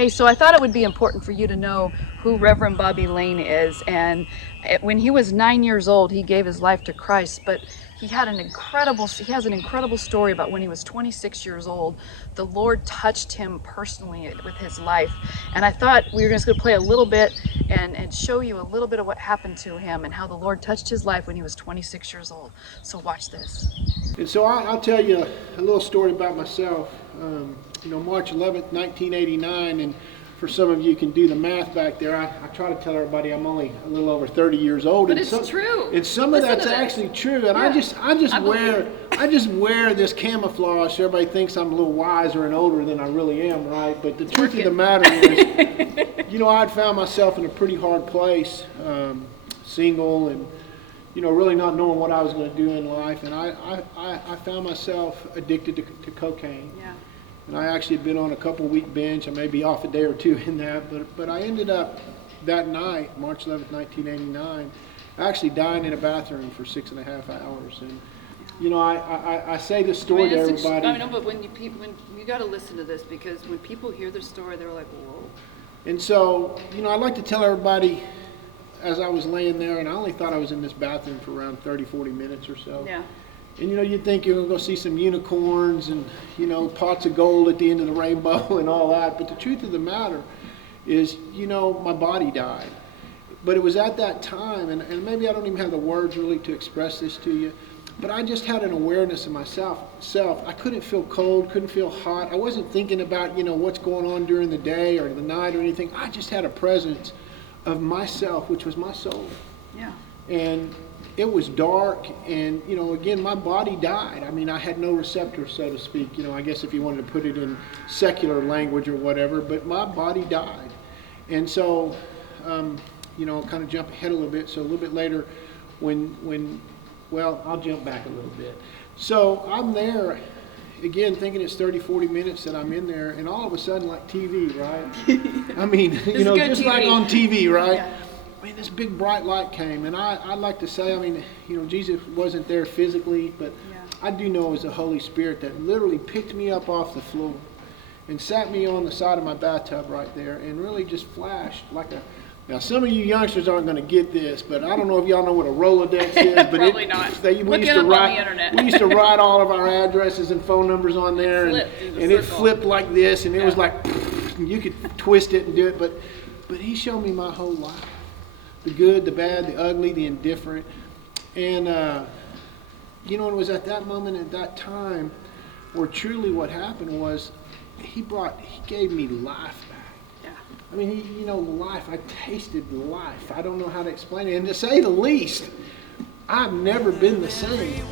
Hey, so I thought it would be important for you to know who Reverend Bobby Layne is. And when he was 9 years old, he gave his life to Christ. But he has an incredible story about when he was 26 years old. The Lord touched him personally with his life. And I thought we were just going to play a little bit and show you a little bit of what happened to him and how the Lord touched his life when he was 26 years old. So watch this. And so I'll tell you a little story about myself. March 11th, 1989, and for some of you can do the math back there. I try to tell everybody I'm only a little over 30 years old. But it's true. And some of that's actually true. And I just wear this camouflage so everybody thinks I'm a little wiser and older than I really am, right? But the truth of the matter is, I'd found myself in a pretty hard place, single and really not knowing what I was going to do in life, and I found myself addicted to cocaine. Yeah. And I actually had been on a couple-week binge. I may be off a day or two in that, but I ended up that night, March 11th, 1989, actually dying in a bathroom for 6.5 hours. And I say this story to everybody. I know, but when you got to listen to this, because when people hear the story, they're like, whoa. And so, I like to tell everybody, as I was laying there, and I only thought I was in this bathroom for around 30, 40 minutes or so. Yeah. And you'd think you're going to go see some unicorns and, pots of gold at the end of the rainbow and all that. But the truth of the matter is, my body died. But it was at that time, and maybe I don't even have the words really to express this to you, but I just had an awareness of myself. I couldn't feel cold, couldn't feel hot. I wasn't thinking about, what's going on during the day or the night or anything. I just had a presence of myself, which was my soul. Yeah. And it was dark, and again, my body died. I mean, I had no receptors, so to speak. I guess if you wanted to put it in secular language or whatever, but my body died. And so, kind of jump ahead a little bit. So a little bit later, I'll jump back a little bit. So I'm there again, thinking it's 30, 40 minutes that I'm in there, and all of a sudden, like TV, right? I mean, just TV. Like on TV, right? Yeah. I mean, this big bright light came, and I'd like to say, Jesus wasn't there physically, but yeah. I do know it was the Holy Spirit that literally picked me up off the floor and sat me on the side of my bathtub right there and really just flashed like a... Now, some of you youngsters aren't going to get this, but I don't know if y'all know what a Rolodex is. But Probably not. We used to write all of our addresses and phone numbers on there, and it flipped like this, and it was like, you could twist it and do it, but he showed me my whole life. The good, the bad, the ugly, the indifferent. And, it was at that moment, at that time, where truly what happened was he gave me life back. Yeah. I mean, life, I tasted life. I don't know how to explain it. And to say the least, I've never been the same.